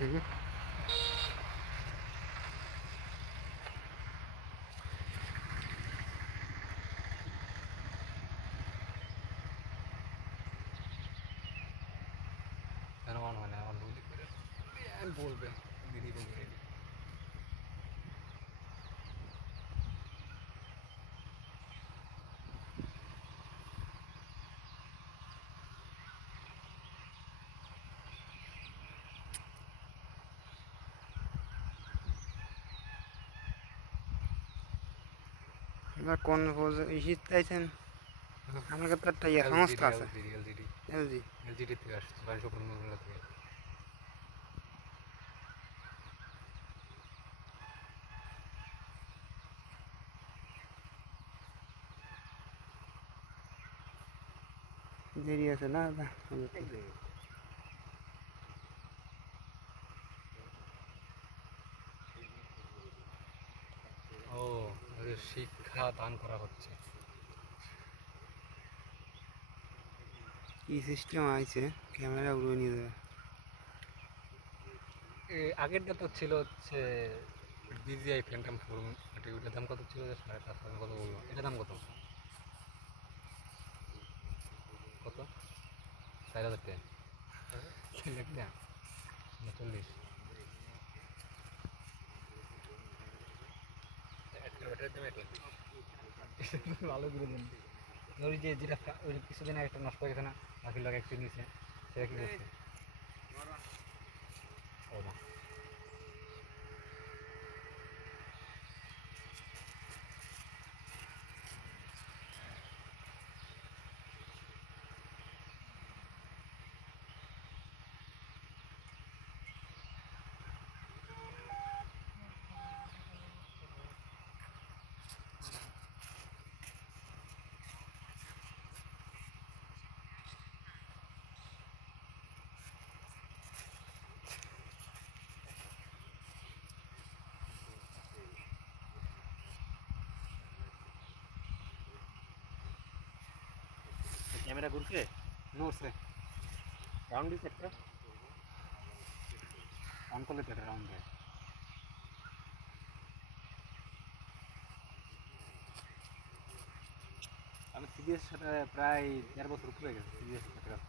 হুম। কেন অন হয় না? অন করে বলবেন, দিদি বলবেন। কোন ইসিত চাইছেন? আমাকে তো একটা ইয়ে সংস্থা আছে, এলজি। এলজিডি থেকে আসছে, বাড়ি স্বপ্ন থেকে। দেরি আছে না দাদা? ও, শিক্ষা দান করা হচ্ছে। কি সিস্টেম আছে, ক্যামেরা উড়িয়ে নিয়ে যাবে। আগেরটা তো ছিল হচ্ছে DJI Phantom 4, ওটার দাম কত ছিল? 5.5 কত বললো? এটার দাম কত? কত? 4,000 টাকা? 4 লাখ টাকা? 40। ভালো করে দিন। ওই যে যেটা ওই কিছুদিন আগে একটা নষ্ট হয়ে গেছে না, বাকি লোক একটু নিয়েছে, সেটা কি করছে? ও মা। ক্যামেরা ঘুরছে? নড়ছে। রাউন্ড দিচ্ছে একটা, অন করলে তো একটা রাউন্ড দেয়। আমি সিবিএস সাথে প্রায় 1.5 বছর উপরে গেছে, সিবিএস সাথে কাজ।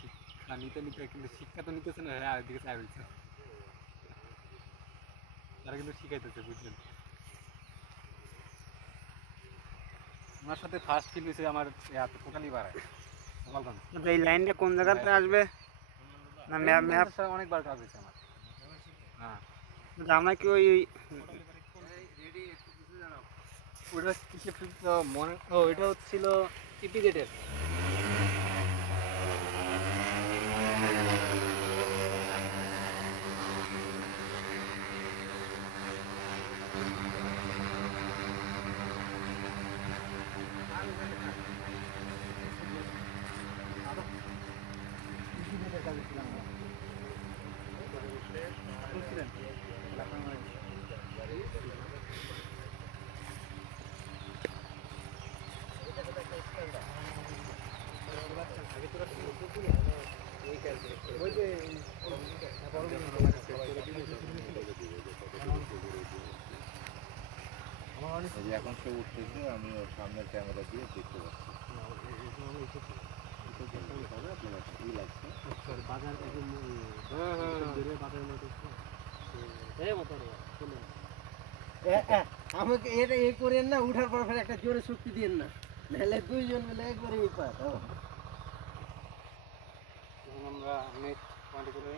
শিক্ষা নিতে নিতে কিন্তু শিক্ষা তো নিতেছে না, হ্যাঁ দিকে চাই বলছে। তারা কিন্তু শিখাইতেছে, বুঝলেন? ওনার সাথে ফার্স্ট ফিল হয়েছে আমার টোটালি বাড়ায় গোপালগঞ্জ। এই লাইনটা কোন জায়গাতে আসবে? না ম্যাপ অনেকবার কাজ হয়েছে আমার। হ্যাঁ, আমার কি ওই ওটা কিসে মনে, ও এটা হচ্ছিল ইপিজেডের। এখন সে উঠতেছে, আমি ওর সামনের ক্যামেরা দিয়ে দেখতে পাচ্ছি। আমাকে এটা এ করেন না, উঠার পর ফের একটা জোরে শক্তি দিন না, নাহলে দুইজন মিলে একবারে আমরা নেক্সট পয়েন্ট করে